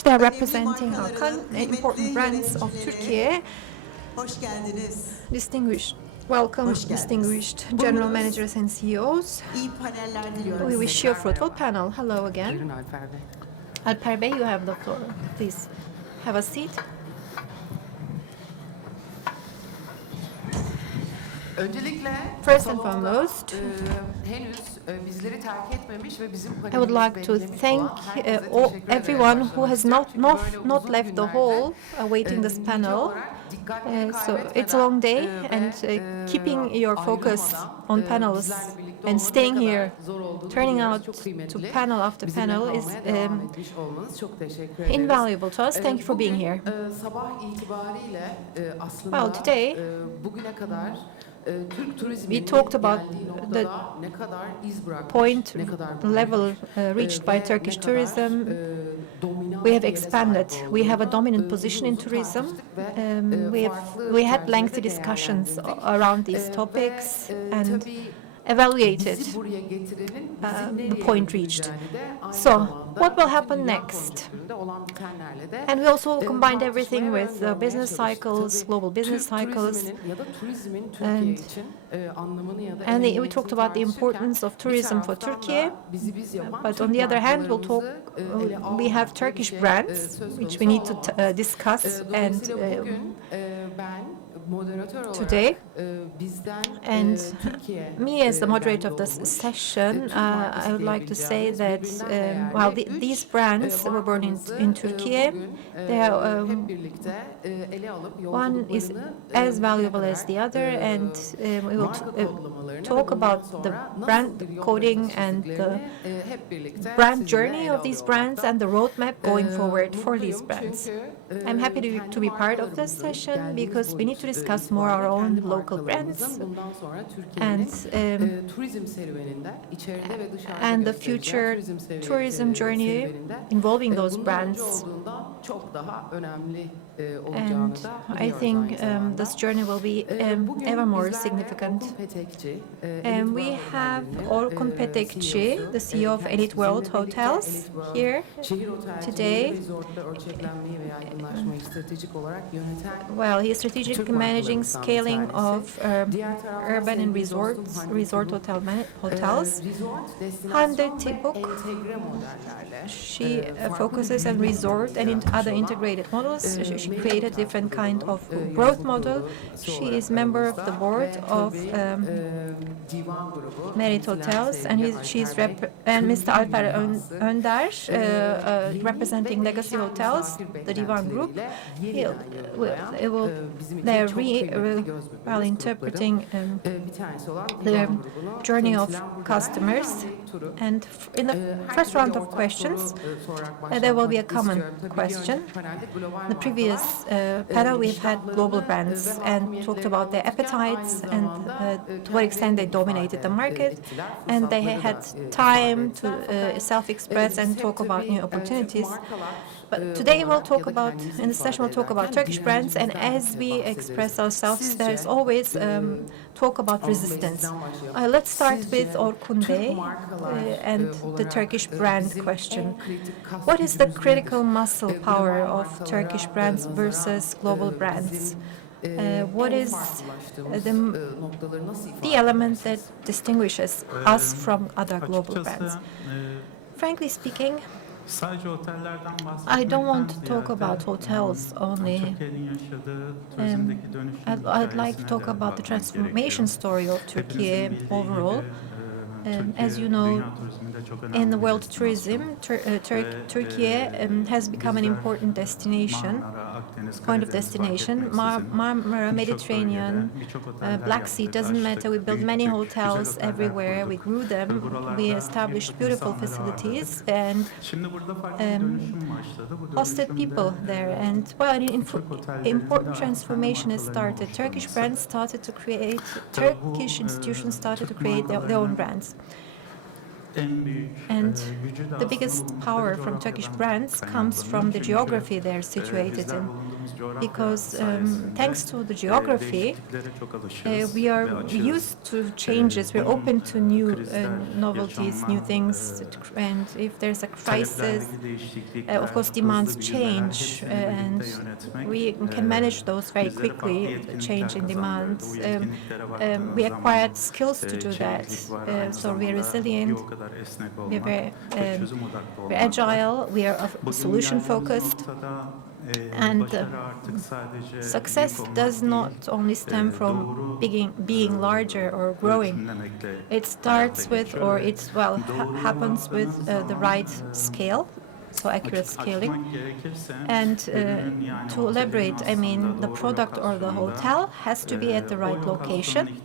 which they are representing important brands of Turkey. Distinguished, welcome, distinguished general managers and CEOs. We wish you a fruitful panel. Hello again. Alper Bey, you have the floor. Please have a seat. First and foremost, I would like to thank everyone who has not left the hall awaiting this panel. So it's a long day, and keeping your focus on panels and staying here, turning out to panel after panel is invaluable to us. Thank you for being here. Well, today we talked about the point level reached by Turkish tourism. We have expanded. We have a dominant position in tourism. We had lengthy discussions around these topics and evaluated the point reached. So, what will happen next? And we also combined everything with business cycles, global business cycles, and we talked about the importance of tourism for Turkey. But on the other hand, we have Turkish brands which we need to discuss and today, and me as the moderator of this session, I would like to say that while these brands were born in Turkey, one is as valuable as the other, and we will talk about the brand coding and the brand journey of these brands and the roadmap going forward for these brands. I'm happy to be part of this session because we need to discuss more our own local brands and the future tourism journey involving those brands. And I think this journey will be ever more significant. And we have Orkun Petekçi, the CEO of Elite World Hotels, here today. Well, he is strategically managing scaling of urban and resort hotels. Hande Tibuk, she focuses on resort and other integrated models. She created a different kind of growth model. She is member of the board of Divan Hotels, and Mr. Alper Önder, representing Legacy Hotels, the Divan Group. They're interpreting the journey of customers. And in the first round of questions, there will be a common question. The previous panel, we've had global brands and talked about their appetites and to what extent they dominated the market, and they had time to self-express and talk about new opportunities. But today in the session we'll talk about Turkish brands, and as we express ourselves, there's always talk about resistance. Let's start with Orkun Bey and the Turkish brand question. What is the critical muscle power of Turkish brands versus global brands? What is the element that distinguishes us from other global brands? Frankly speaking, I don't want to talk about hotels only. I'd like to talk about the transformation story of Turkey overall. As you know, in the world tourism, Turkey has become an important point of destination. Marmara, Mediterranean, Black Sea, doesn't matter. We built many hotels everywhere. We grew them. We established beautiful facilities and hosted people there. And well, an important transformation has started. Turkish institutions started to create their own brands. And the biggest power from Turkish brands comes from the geography they're situated in. Because thanks to the geography, we are used to changes. We're open to new novelties, new things. And if there's a crisis, of course, demands change, and we can manage those very quickly, the change in demands. We acquired skills to do that, so we're resilient, we're very we're agile, we are solution-focused, and success does not only stem from being larger or growing. It starts with, or it's, well, happens with the right scale, so accurate scaling. And to elaborate, I mean, the product or the hotel has to be at the right location,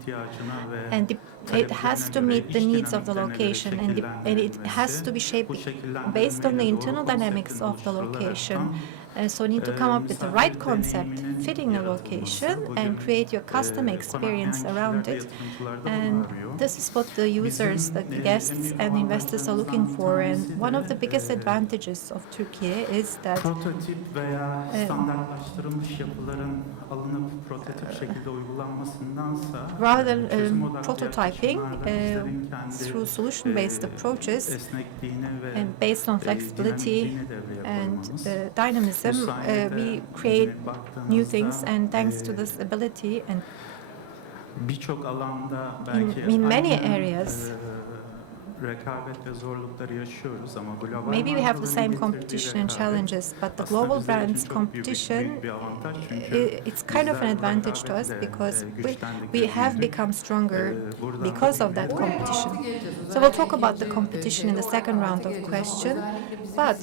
and it has to meet the needs of the location, and it has to be shaped based on the internal dynamics of the location. So you need to come up with the right concept fitting the location and create your custom experience around it. And this is what the users, the guests and investors are looking for. And one of the biggest advantages of Turkey is that rather than prototyping through solution-based approaches and based on flexibility and dynamism, we create new things, and thanks to this ability and in many areas, maybe we have the same competition and challenges, but the global brands competition, it's kind of an advantage to us because we have become stronger because of that competition. So we'll talk about the competition in the second round of questions. But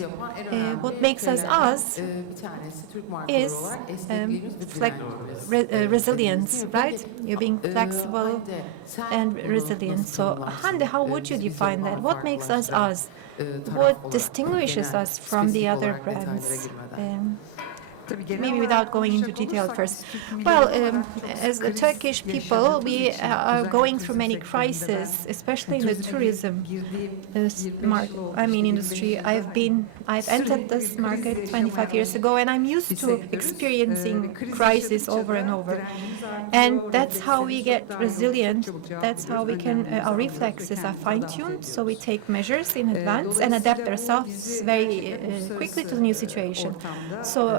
what makes us us is resilience, right? You're being flexible and resilient. So, Hande, how would you define that? What makes us us? What distinguishes us from the other brands? Maybe without going into detail first. Well, as the Turkish people, we are going through many crises, especially in the tourism industry. I've entered this market 25 years ago, and I'm used to experiencing crises over and over. And that's how we get resilient. That's how we can, our reflexes are fine-tuned, so we take measures in advance and adapt ourselves very quickly to the new situation. So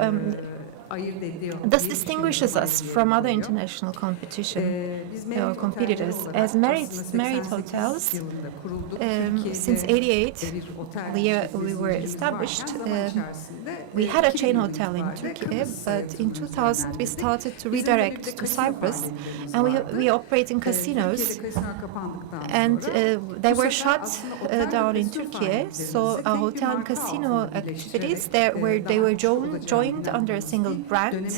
this distinguishes us from other international competition or competitors. As married hotels, since '88, the year we were established, we had a chain hotel in Turkey, but in 2000 we started to redirect to Cyprus, and we operate in casinos, and they were shut down in Turkey. So our hotel and casino activities they were joined under a single brand,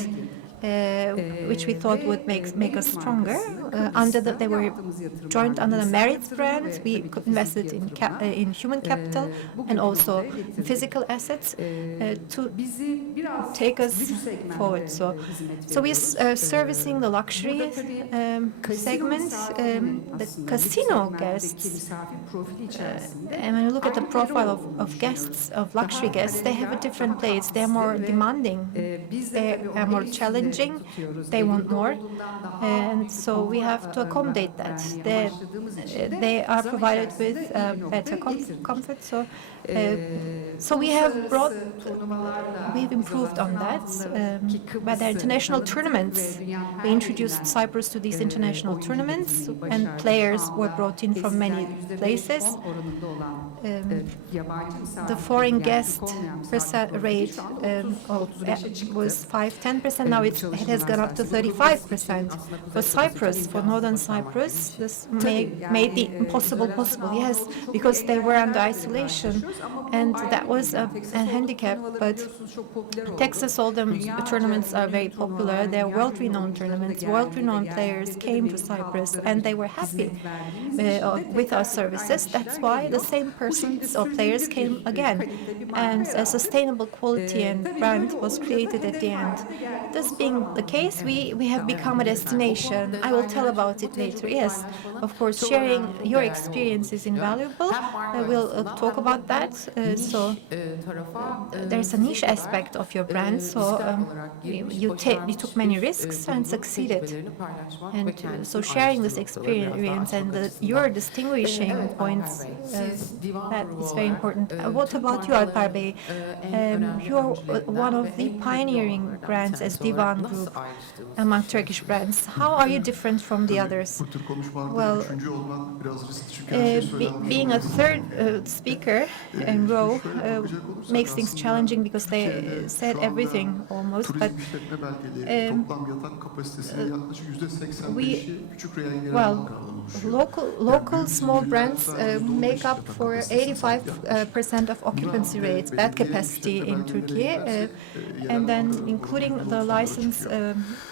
which we thought would make us stronger. They were joined under the Marriott brand. We invested in human capital and also physical assets to take us forward. So we are servicing the luxury segment, the casino guests. And when you look at the profile of guests, of luxury guests, they have a different place. They are more demanding. They are more challenging. They want more, and so we have to accommodate that. They are provided with better comfort. So we have improved on that. By the international tournaments, we introduced Cyprus to these international tournaments, and players were brought in from many places. The foreign guest rate was 5-10%. Now it has gone up to 35%. For Cyprus, for northern Cyprus, this made the impossible possible. Yes, because they were under isolation. and that was a handicap. But Texas Hold'em tournaments are very popular. They're world-renowned tournaments. World-renowned players came to Cyprus, and they were happy with our services. That's why the same persons or players came again, and a sustainable quality and brand was created at the end. This being the case, we have become a destination. I will tell about it later. Yes, of course, sharing your experience is invaluable. I will talk about that. So there's a niche aspect of your brand. So you took many risks and succeeded. And so sharing this experience and your distinguishing points, that is very important. What about you, Alper Bey? You're one of the pioneering brands as Divan Group among Turkish brands. How are you different from the others? Well, being a third speaker in row makes things challenging because they said everything almost. But local small brands make up for 85% of occupancy rates, bed capacity in Turkey, and then including the license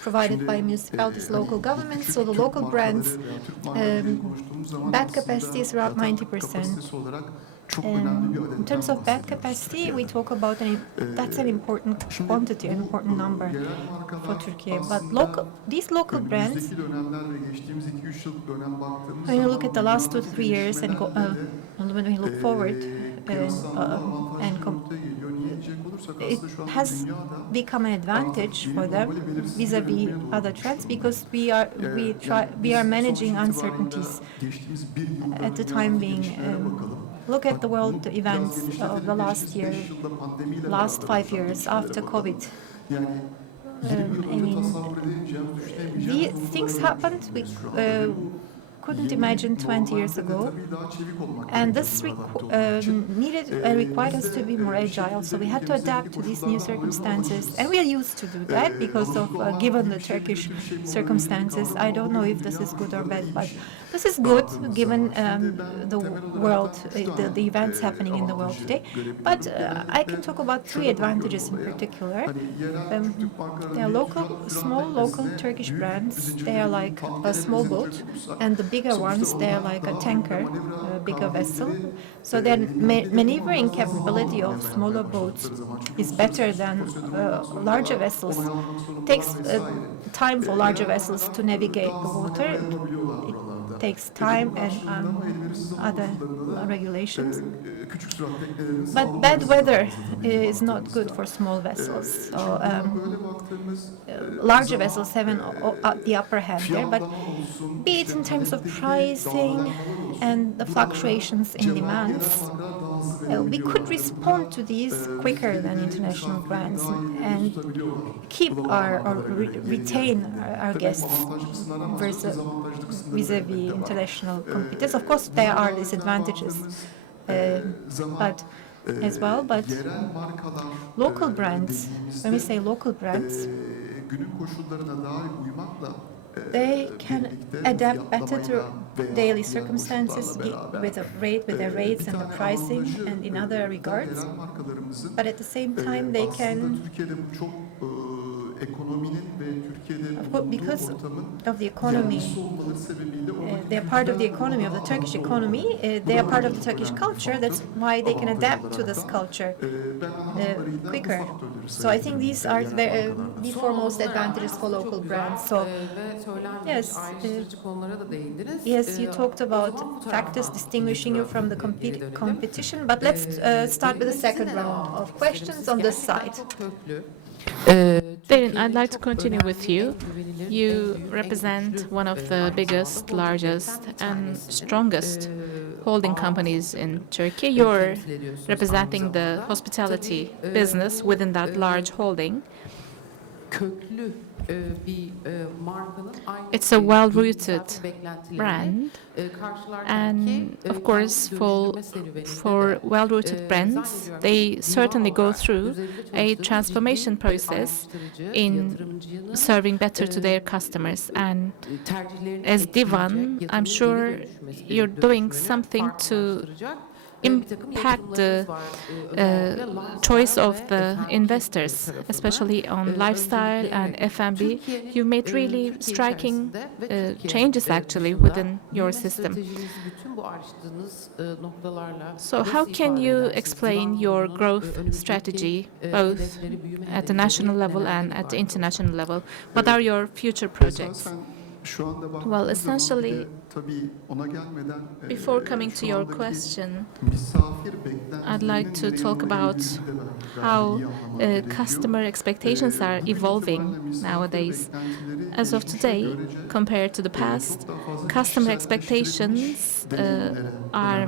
provided by municipalities, local governments. So the local brands, bed capacity is around 90%. In terms of bed capacity, we talk about that's an important quantity, an important number for Turkey. But these local brands, when you look at the last 2 to 3 years and when we look forward, it has become an advantage for them vis-a-vis other trends because we are managing uncertainties at the time being. Look at the world events of the last year, last 5 years after COVID. These things happened. We couldn't imagine 20 years ago, and this required us to be more agile. So we had to adapt to these new circumstances, and we are used to do that because of given the Turkish circumstances. I don't know if this is good or bad, but this is good given the world, the events happening in the world today. But I can talk about 3 advantages in particular. They are small local Turkish brands. They are like a small boat, and the bigger ones, they are like a tanker, a bigger vessel. So their maneuvering capability of smaller boats is better than larger vessels. It takes time for larger vessels to navigate the water. It takes time and other regulations. But bad weather is not good for small vessels. So larger vessels have the upper hand there. But be it in terms of pricing and the fluctuations in demands, we could respond to these quicker than international brands and keep or retain our guests vis-a-vis international competitors. Of course, there are disadvantages, but local brands. When we say local brands, they can adapt better to daily circumstances with their rates and the pricing and in other regards. But at the same time, they can, because of the economy, they are part of the economy, of the Turkish economy. They are part of the Turkish culture. That's why they can adapt to this culture quicker. So I think these are the foremost advantages for local brands. So yes, you talked about factors distinguishing you from the competition, but let's start with the second round of questions on this side. Derin, I'd like to continue with you. You represent one of the biggest, largest, and strongest holding companies in Turkey. You're representing the hospitality business within that large holding. It's a well-rooted brand, and of course, for well-rooted brands, they certainly go through a transformation process in serving better to their customers. And as Divan, I'm sure you're doing something to impact the choice of the investors, especially on lifestyle and F&B. You made really striking changes actually within your system. So how can you explain your growth strategy both at the national level and at the international level? What are your future projects? Well, essentially, before coming to your question, I'd like to talk about how customer expectations are evolving nowadays. As of today, compared to the past, customer expectations are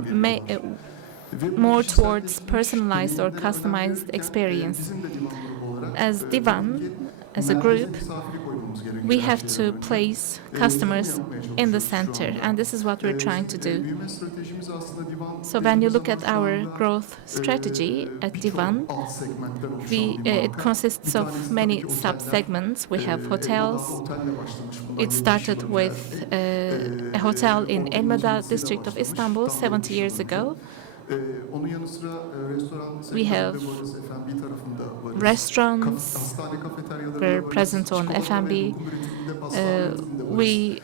more towards personalized or customized experience. As Divan, as a group, we have to place customers in the center, and this is what we're trying to do. So when you look at our growth strategy at Divan, it consists of many sub-segments. We have hotels. It started with a hotel in Elmeda district of Istanbul 70 years ago. We have restaurants. We're present on F&B. We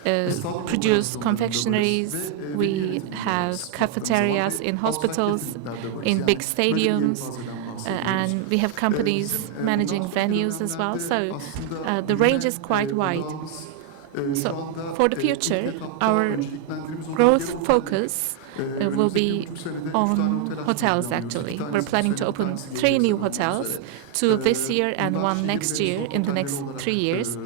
produce confectionaries. We have cafeterias in hospitals, in big stadiums, and we have companies managing venues as well. So the range is quite wide. So for the future, our growth focus will be on hotels, actually. We're planning to open 3 new hotels, 2 this year and 1 next year, in the next 3 years.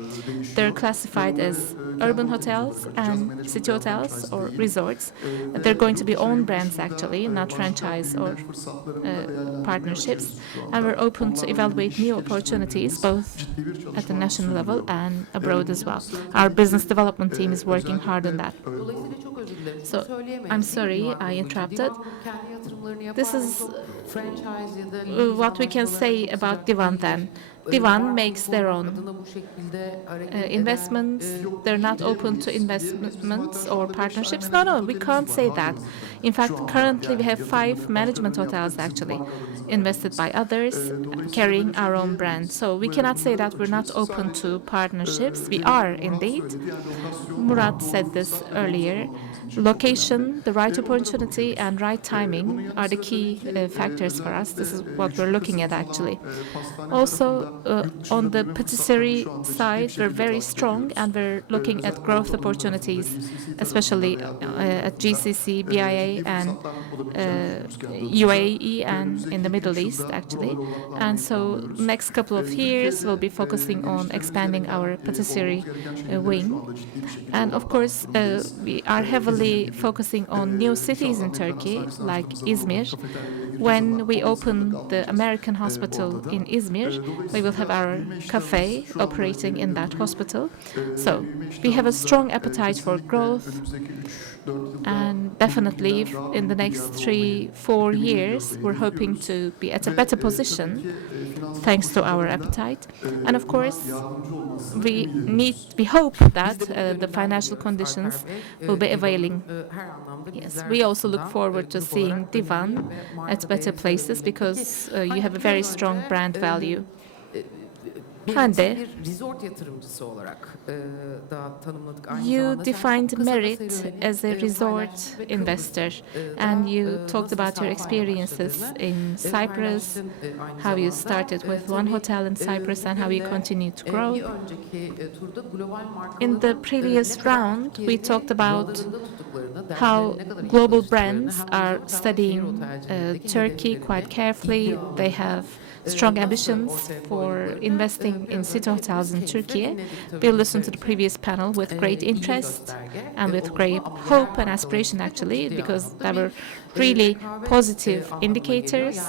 They're classified as urban hotels and city hotels or resorts. They're going to be own brands, actually, not franchise or partnerships. And we're open to evaluate new opportunities, both at the national level and abroad as well. Our business development team is working hard on that. So I'm sorry I interrupted. This is what we can say about Divan then. Divan makes their own investments. They're not open to investments or partnerships. No, we can't say that. In fact, currently we have 5 management hotels actually invested by others, carrying our own brand. So we cannot say that we're not open to partnerships. We are indeed. Murat said this earlier. Location, the right opportunity, and right timing are the key factors for us. This is what we're looking at actually. Also, on the patisserie side, we're very strong and we're looking at growth opportunities, especially at GCC, BIA, and UAE, and in the Middle East, actually. And so, next couple of years, we'll be focusing on expanding our patisserie wing. And of course, we are heavily focusing on new cities in Turkey, like Izmir. When we open the American hospital in Izmir, we will have our cafe operating in that hospital. So we have a strong appetite for growth, and definitely in the next 3-4 years, we're hoping to be at a better position thanks to our appetite. And of course, we hope that the financial conditions will be availing. Yes, we also look forward to seeing Divan at better places because you have a very strong brand value. Hande, you defined Merit as a resort investor, and you talked about your experiences in Cyprus, how you started with 1 hotel in Cyprus and how you continue to grow. In the previous round, we talked about how global brands are studying Turkey quite carefully. They have strong ambitions for investing in city hotels in Turkey. We listened to the previous panel with great interest and with great hope and aspiration, actually, because there were really positive indicators.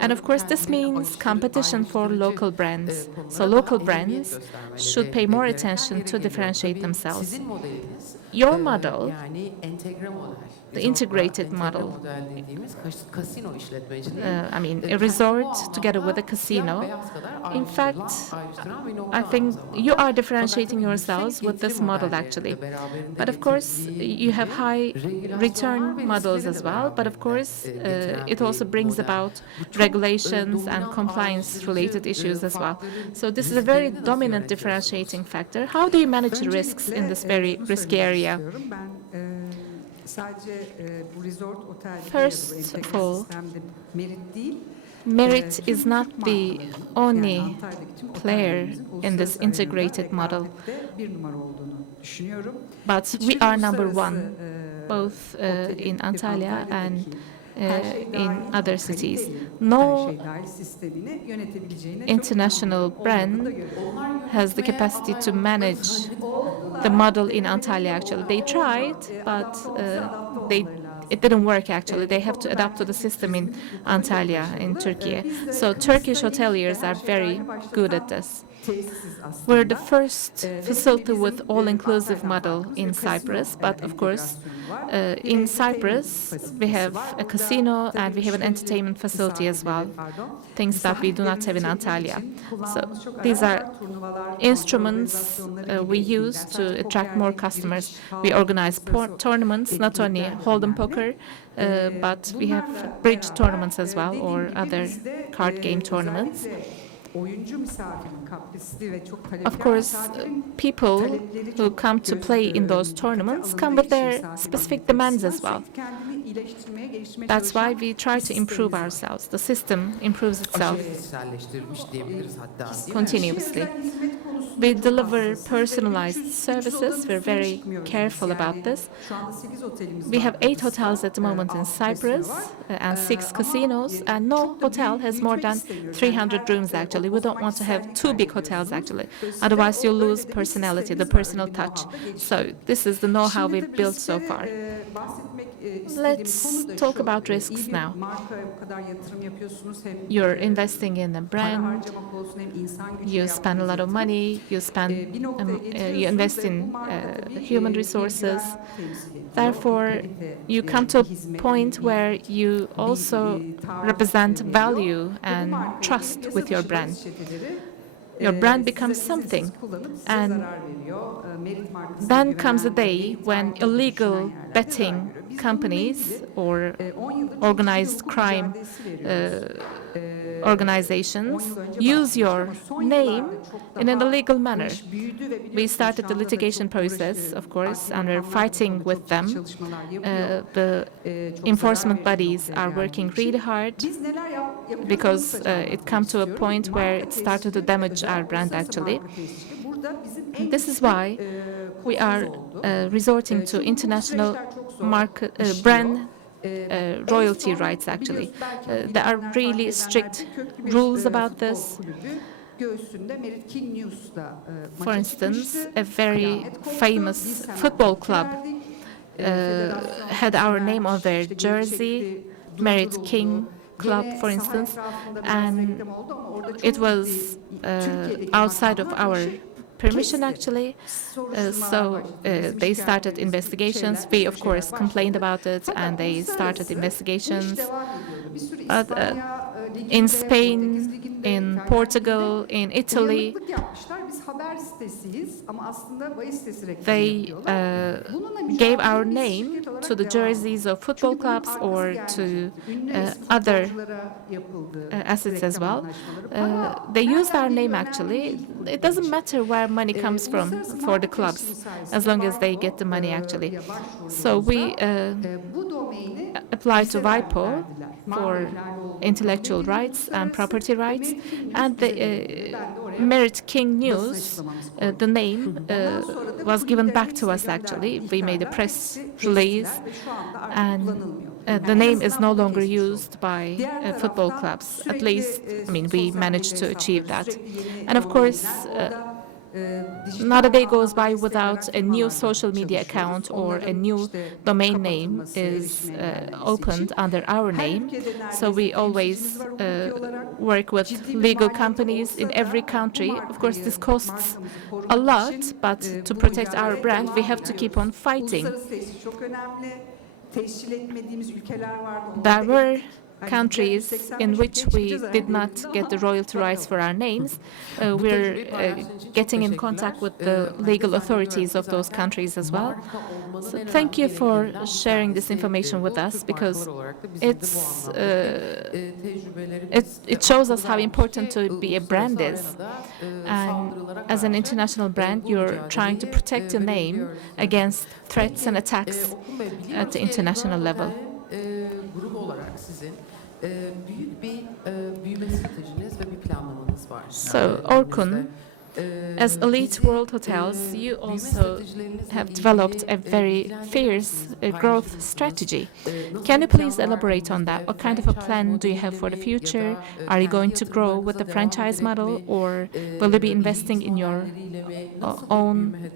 And of course, this means competition for local brands. So local brands should pay more attention to differentiate themselves. Your model the integrated model. I mean, a resort together with a casino. In fact, I think you are differentiating yourselves with this model actually. But of course, you have high return models as well. But of course, it also brings about regulations and compliance-related issues as well. So this is a very dominant differentiating factor. How do you manage the risks in this very risky area? First of all, merit is not the only player in this integrated model, but we are number one, both in Antalya and in other cities. No international brand has the capacity to manage the model in Antalya actually. They tried, but it didn't work actually. They have to adapt to the system in Antalya, in Turkey. So Turkish hoteliers are very good at this. We're the first facility with all-inclusive model in Cyprus, but of course, in Cyprus, we have a casino and we have an entertainment facility as well, things that we do not have in Antalya. So these are instruments we use to attract more customers. We organize tournaments, not only Hold'em poker, but we have bridge tournaments as well, or other card game tournaments. Of course, people who come to play in those tournaments come with their specific demands as well. That's why we try to improve ourselves. The system improves itself continuously. We deliver personalized services. We're very careful about this. We have 8 hotels at the moment in Cyprus and 6 casinos, and no hotel has more than 300 rooms actually. We don't want to have 2 big hotels actually. Otherwise you lose personality, the personal touch. So this is the know-how we've built so far. Let's talk about risks now. You're investing in a brand, you spend a lot of money, you invest in human resources. Therefore, you come to a point where you also represent value and trust with your brand. Your brand becomes something, and then comes a day when illegal betting companies or organized crime organizations use your name in an illegal manner. We started the litigation process, of course, and we're fighting with them. The enforcement bodies are working really hard because it comes to a point where it started to damage our brand actually. This is why we are resorting to international market brand royalty rights actually. There are really strict rules about this. For instance, a very famous football club had our name on their jersey, Merit King Club, for instance, and it was outside of our permission actually. So they started investigations. We of course complained about it and they started investigations. But in Spain, in Portugal, in Italy, they gave our name to the jerseys of football clubs or to other assets as well. They used our name actually. It doesn't matter where money comes from for the clubs, as long as they get the money actually. So we applied to WIPO for intellectual rights and property rights, and the Merit King News, the name was given back to us actually. We made a press release, and the name is no longer used by football clubs. At least, I mean, we managed to achieve that. And of course, not a day goes by without a new social media account or a new domain name is opened under our name. So we always work with legal companies in every country. Of course, this costs a lot, but to protect our brand, we have to keep on fighting. There were countries in which we did not get the royalty rights for our names. We're getting in contact with the legal authorities of those countries as well. So thank you for sharing this information with us, because it shows us how important to be a brand is. And as an international brand, you're trying to protect your name against threats and attacks at the international level. So, Orkun, as Elite World Hotels, you also have developed a very fierce growth strategy. Can you please elaborate on that? What kind of a plan do you have for the future? Are you going to grow with the franchise model, or will you be investing in your own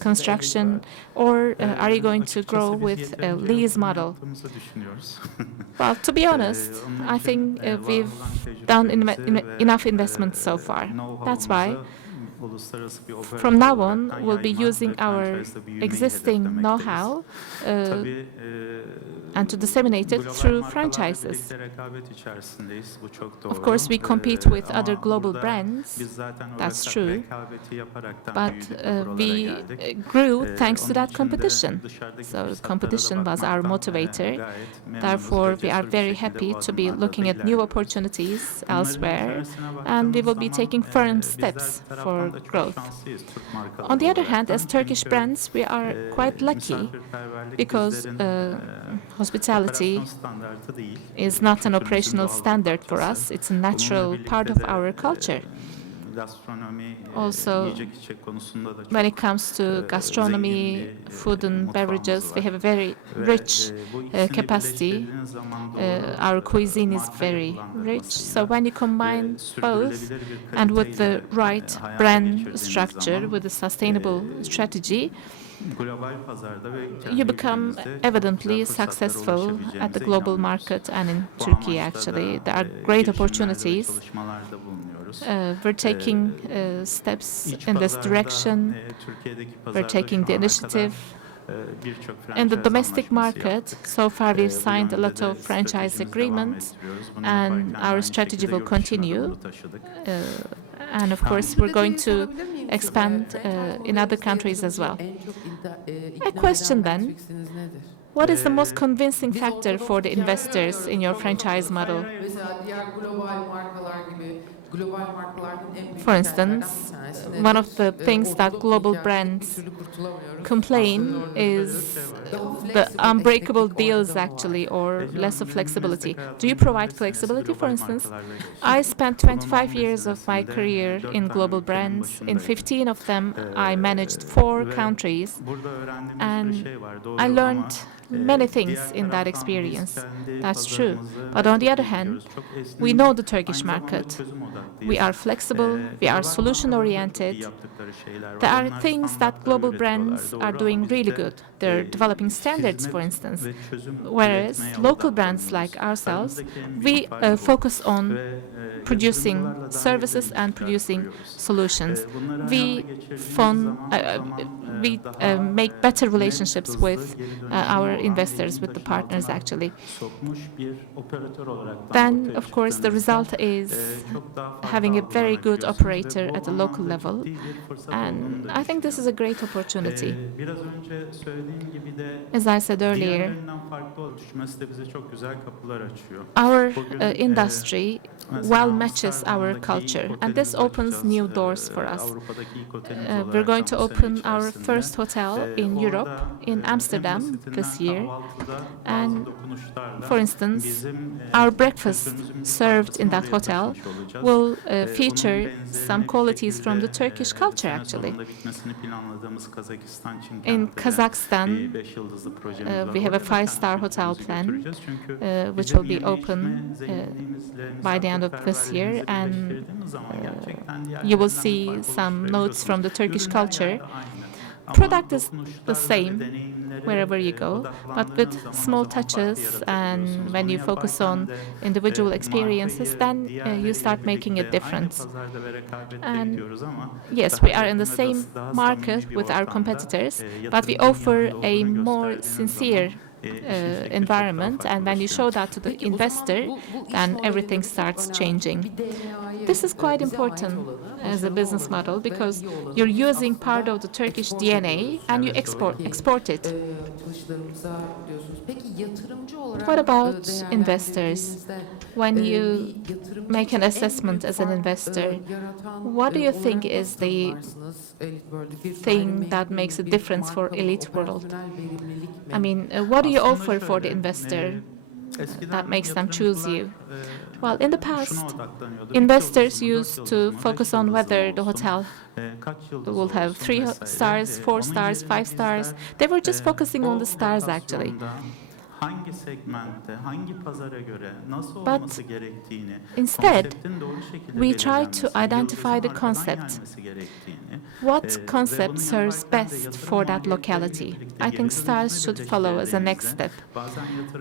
construction, or are you going to grow with a lease model? Well, to be honest, I think we've done enough investments so far. That's why from now on, we'll be using our existing know-how and to disseminate it through franchises. Of course, we compete with other global brands, that's true, but we grew thanks to that competition. So competition was our motivator. Therefore, we are very happy to be looking at new opportunities elsewhere, and we will be taking firm steps for growth. On the other hand, as Turkish brands, we are quite lucky because hospitality is not an operational standard for us. It's a natural part of our culture. Also, when it comes to gastronomy, food and beverages, we have a very rich capacity. Our cuisine is very rich. So when you combine both, and with the right brand structure, with a sustainable strategy, you become evidently successful at the global market and in Turkey, actually. There are great opportunities. We're taking steps in this direction. We're taking the initiative. In the domestic market, so far we've signed a lot of franchise agreements, and our strategy will continue. And of course, we're going to expand in other countries as well. A question then. What is the most convincing factor for the investors in your franchise model? For instance, one of the things that global brands complain is the unbreakable deals, actually, or less of flexibility. Do you provide flexibility, for instance? I spent 25 years of my career in global brands. In 15 of them, I managed 4 countries, and I learned many things in that experience. That's true. But on the other hand, we know the Turkish market. We are flexible, we are solution-oriented. There are things that global brands are doing really good. They're developing standards, for instance. Whereas local brands like ourselves, we focus on producing services and producing solutions. We make better relationships with our investors, with the partners, actually. Then, of course, the result is having a very good operator at the local level. And I think this is a great opportunity. As I said earlier, our industry well matches our culture, and this opens new doors for us. We're going to open our first hotel in Europe, in Amsterdam, this year. And, for instance, our breakfast served in that hotel will feature some qualities from the Turkish culture, actually. In Kazakhstan, we have a 5-star hotel plan, which will be open by the end of this year, and you will see some notes from the Turkish culture. Product is the same wherever you go, but with small touches, and when you focus on individual experiences, then you start making a difference. And yes, we are in the same market with our competitors, but we offer a more sincere environment, and when you show that to the investor, then everything starts changing. This is quite important as a business model because you're using part of the Turkish DNA and you export it. What about investors? When you make an assessment as an investor, what do you think is the thing that makes a difference for elite world? I mean, what do you offer for the investor that makes them choose you? Well, in the past, investors used to focus on whether the hotel will have 3 stars, 4 stars, 5 stars. They were just focusing on the stars, actually. But instead, we try to identify the concept. What concept serves best for that locality? I think stars should follow as a next step.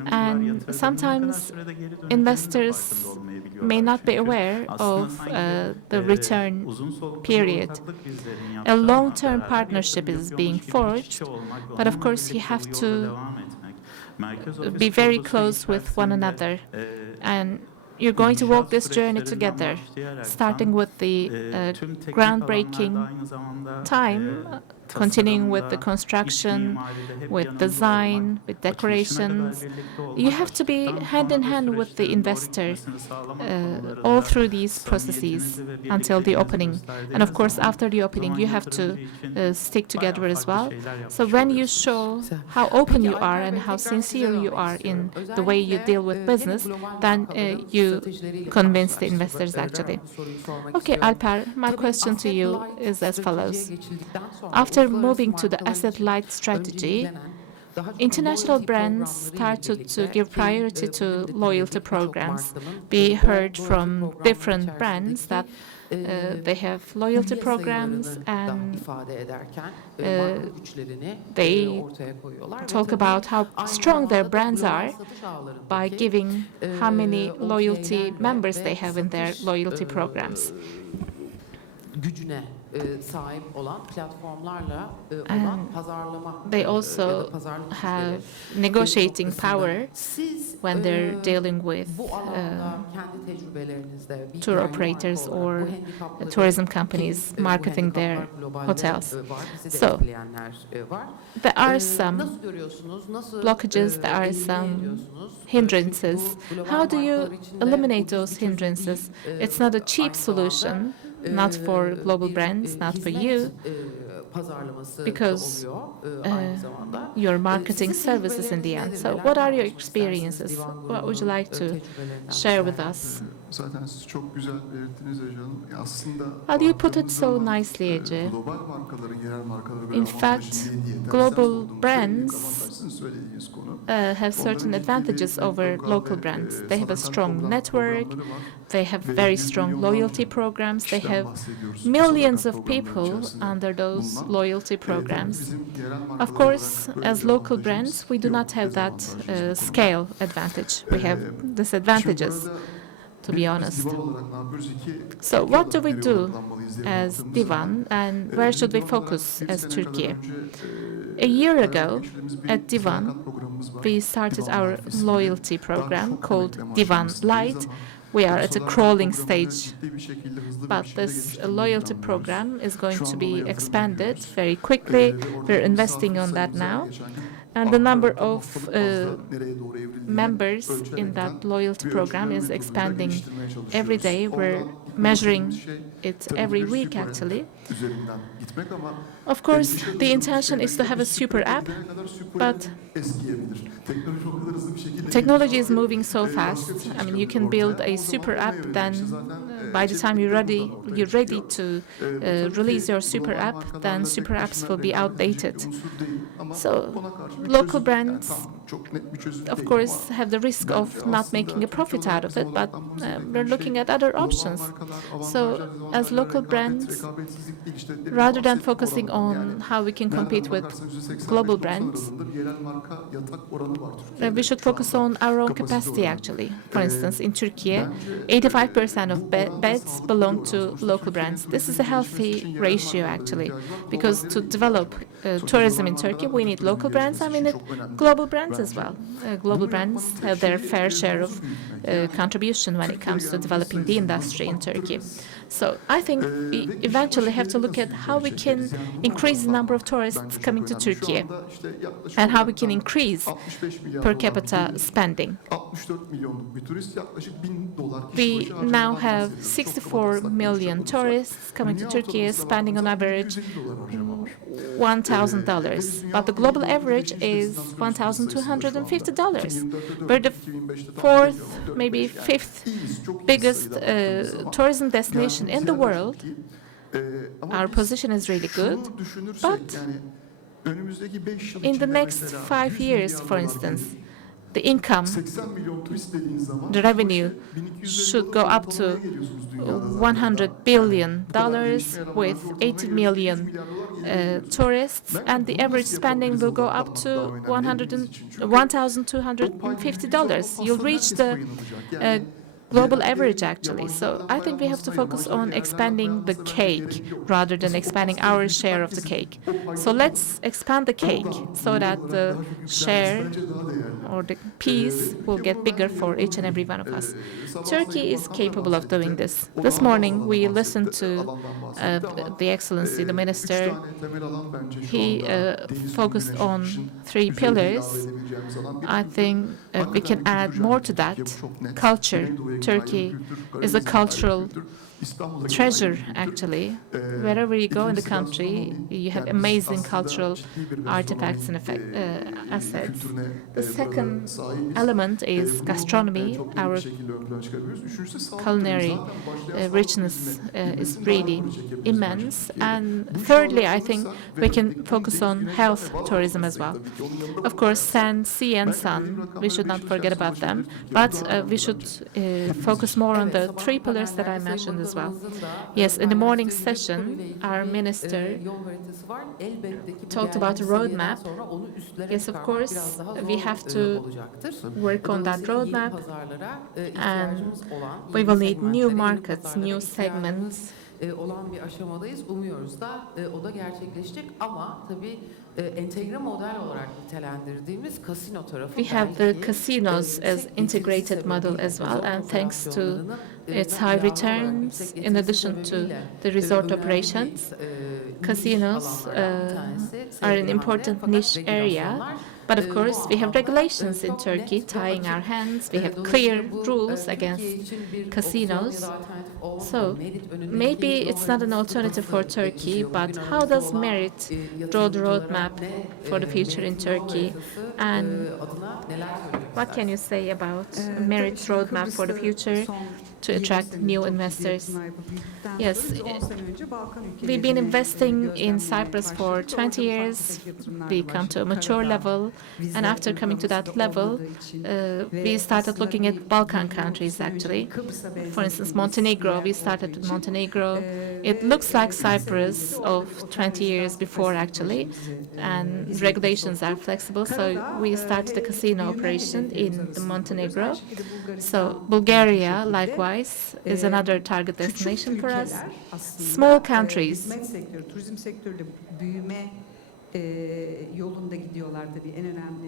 And sometimes investors may not be aware of the return period. A long-term partnership is being forged, but of course you have to be very close with one another, and you're going to walk this journey together, starting with the groundbreaking time, continuing with the construction, with design, with decorations. You have to be hand in hand with the investor all through these processes until the opening. And of course, after the opening, you have to stick together as well. So when you show how open you are and how sincere you are in the way you deal with business, then you convince the investors, actually. Okay, Alper, my question to you is as follows. After moving to the asset-light strategy, international brands started to give priority to loyalty programs. We heard from different brands that they have loyalty programs, and they talk about how strong their brands are by giving how many loyalty members they have in their loyalty programs. And they also have negotiating power when they're dealing with tour operators or tourism companies marketing their hotels. So there are some blockages, there are some hindrances. How do you eliminate those hindrances? It's not a cheap solution, not for global brands, not for you, because your marketing services in the end. So what are your experiences? What would you like to share with us? How do you put it so nicely, Ece? In fact, global brands have certain advantages over local brands. They have a strong network, they have very strong loyalty programs, they have millions of people under those loyalty programs. Of course, as local brands, we do not have that scale advantage. We have disadvantages, to be honest. So what do we do as Divan, and where should we focus as Türkiye? A year ago, at Divan, we started our loyalty program called Divan Light. We are at a crawling stage, but this loyalty program is going to be expanded very quickly. We're investing on that now. And the number of members in that loyalty program is expanding every day. We're measuring it every week, actually. Of course, the intention is to have a super app, but technology is moving so fast. I mean, you can build a super app, then by the time you're ready to release your super app, then super apps will be outdated. So local brands, of course, have the risk of not making a profit out of it, but we're looking at other options. So as local brands, rather than focusing on how we can compete with global brands, we should focus on our own capacity, actually. For instance, in Turkey, 85% of beds belong to local brands. This is a healthy ratio, actually, because to develop tourism in Turkey, we need local brands and we need global brands as well. Global brands have their fair share of contribution when it comes to developing the industry in Turkey. So I think we eventually have to look at how we can increase the number of tourists coming to Turkey and how we can increase per capita spending. We now have 64 million tourists coming to Turkey, spending on average $1,000. But the global average is $1,250. We're the fourth, maybe fifth biggest tourism destination in the world. Our position is really good, but in the next 5 years, for instance, the income, the revenue should go up to $100 billion with 80 million tourists, and the average spending will go up to $1,250. You'll reach the global average, actually. So I think we have to focus on expanding the cake rather than expanding our share of the cake. So let's expand the cake so that the share or the piece will get bigger for each and every one of us. Turkey is capable of doing this. This morning we listened to the Excellency, the Minister. He focused on 3 pillars. I think we can add more to that. Culture. Turkey is a cultural treasure, actually. Wherever you go in the country, you have amazing cultural artifacts and assets. The second element is gastronomy. Our culinary richness is really immense. And thirdly, I think we can focus on health tourism as well. Of course, sand, sea and sun, we should not forget about them, but we should focus more on the 3 pillars that I mentioned as well. Yes, in the morning session, our minister talked about a roadmap. Yes, of course, we have to work on that roadmap, and we will need new markets, new segments. Olan bir aşamadayız. Umuyoruz da o da gerçekleşecek ama tabii entegre model olarak nitelendirdiğimiz kasino tarafı. We have the casinos as integrated model as well, and thanks to its high returns, in addition to the resort operations, casinos are an important niche area. But of course, we have regulations in Turkey tying our hands. We have clear rules against casinos. So maybe it's not an alternative for Turkey, but how does merit draw the roadmap for the future in Turkey? And what can you say about merit's roadmap for the future to attract new investors? Yes, we've been investing in Cyprus for 20 years. We come to a mature level, and after coming to that level, we started looking at Balkan countries, actually. For instance, Montenegro, we started with Montenegro. It looks like Cyprus of 20 years before, actually, and regulations are flexible, so we started a casino operation in the Montenegro. So Bulgaria, likewise, is another target destination for us. Small countries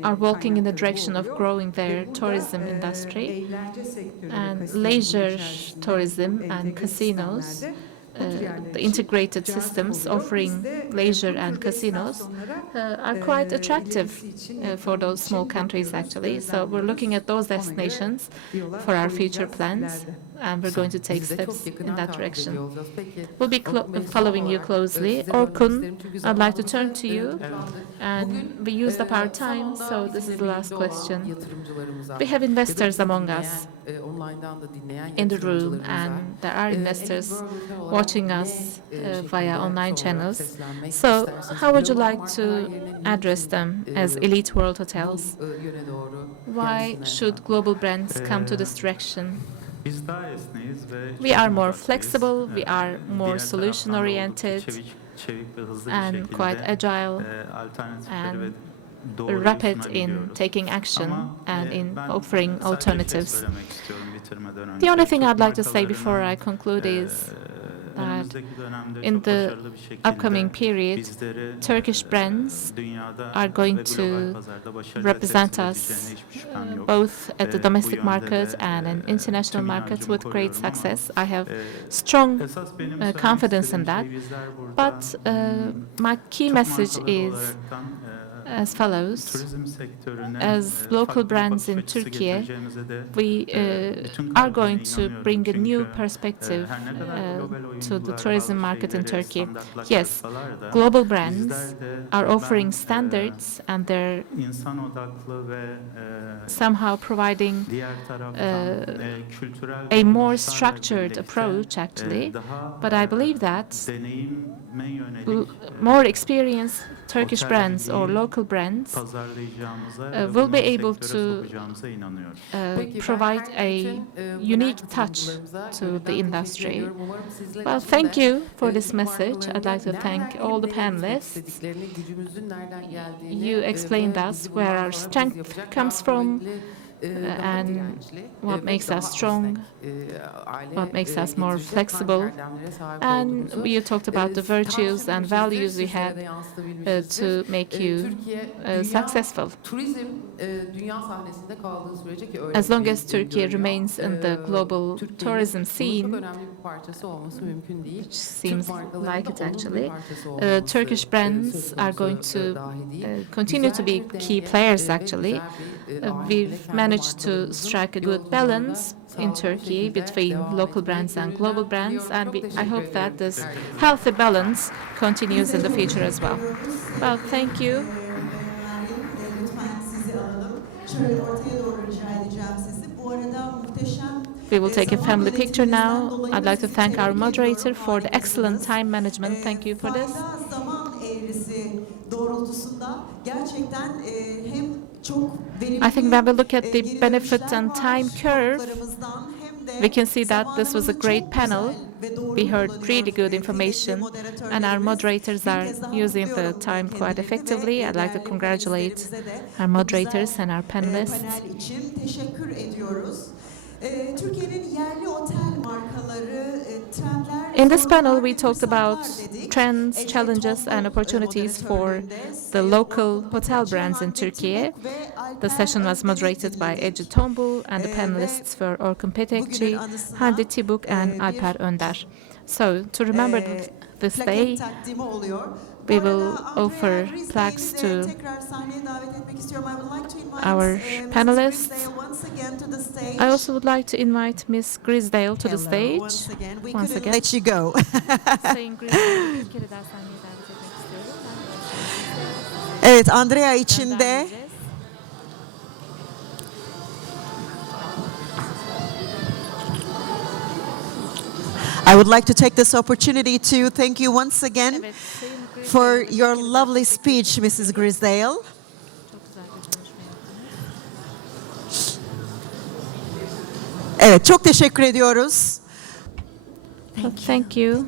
are walking in the direction of growing their tourism industry, and leisure tourism and casinos, the integrated systems offering leisure and casinos are quite attractive for those small countries, actually. So we're looking at those destinations for our future plans, and we're going to take steps in that direction. We'll be following you closely. Orkun, I'd like to turn to you, and we used up our time, so this is the last question. We have investors among us in the room, and there are investors watching us via online channels. So how would you like to address them as elite world hotels? Why should global brands come to this direction? We are more flexible, we are more solution-oriented, and quite agile and rapid in taking action and in offering alternatives. The only thing I'd like to say before I conclude is that in the upcoming period, Turkish brands are going to represent us both at the domestic market and in international markets with great success. I have strong confidence in that. But my key message is as follows. As local brands in Turkey, we are going to bring a new perspective to the tourism market in Turkey. Yes, global brands are offering standards and they're somehow providing a more structured approach, actually. But I believe that more experienced Turkish brands or local brands will be able to provide a unique touch to the industry. Well, thank you for this message. I'd like to thank all the panelists. You explained us where our strength comes from and what makes us strong, what makes us more flexible. And you talked about the virtues and values you have to make you successful. As long as Turkey remains in the global tourism scene, which seems like it actually, Turkish brands are going to continue to be key players actually. We've managed to strike a good balance in Turkey between local brands and global brands, and I hope that this healthy balance continues in the future as well. Well, thank you. We will take a family picture now. I'd like to thank our moderator for the excellent time management. Thank you for this. I think when we look at the benefit and time curve, we can see that this was a great panel. We heard really good information, and our moderators are using the time quite effectively. I'd like to congratulate our moderators and our panelists. In this panel, we talked about trends, challenges, and opportunities for the local hotel brands in Turkey. The session was moderated by Tonbul, and the panelists were Orkun Petekçi, Hande, Tibuk, and Alper Önder. So, to remember this day, we will offer plaques to our panelists. I also would like to invite Miss Grisdale to the stage. Once again. Let you go. Evet, Andrea içinde. I would like to take this opportunity to thank you once again for your lovely speech, Mrs. Grisdale. Evet, çok teşekkür ediyoruz. Thank you.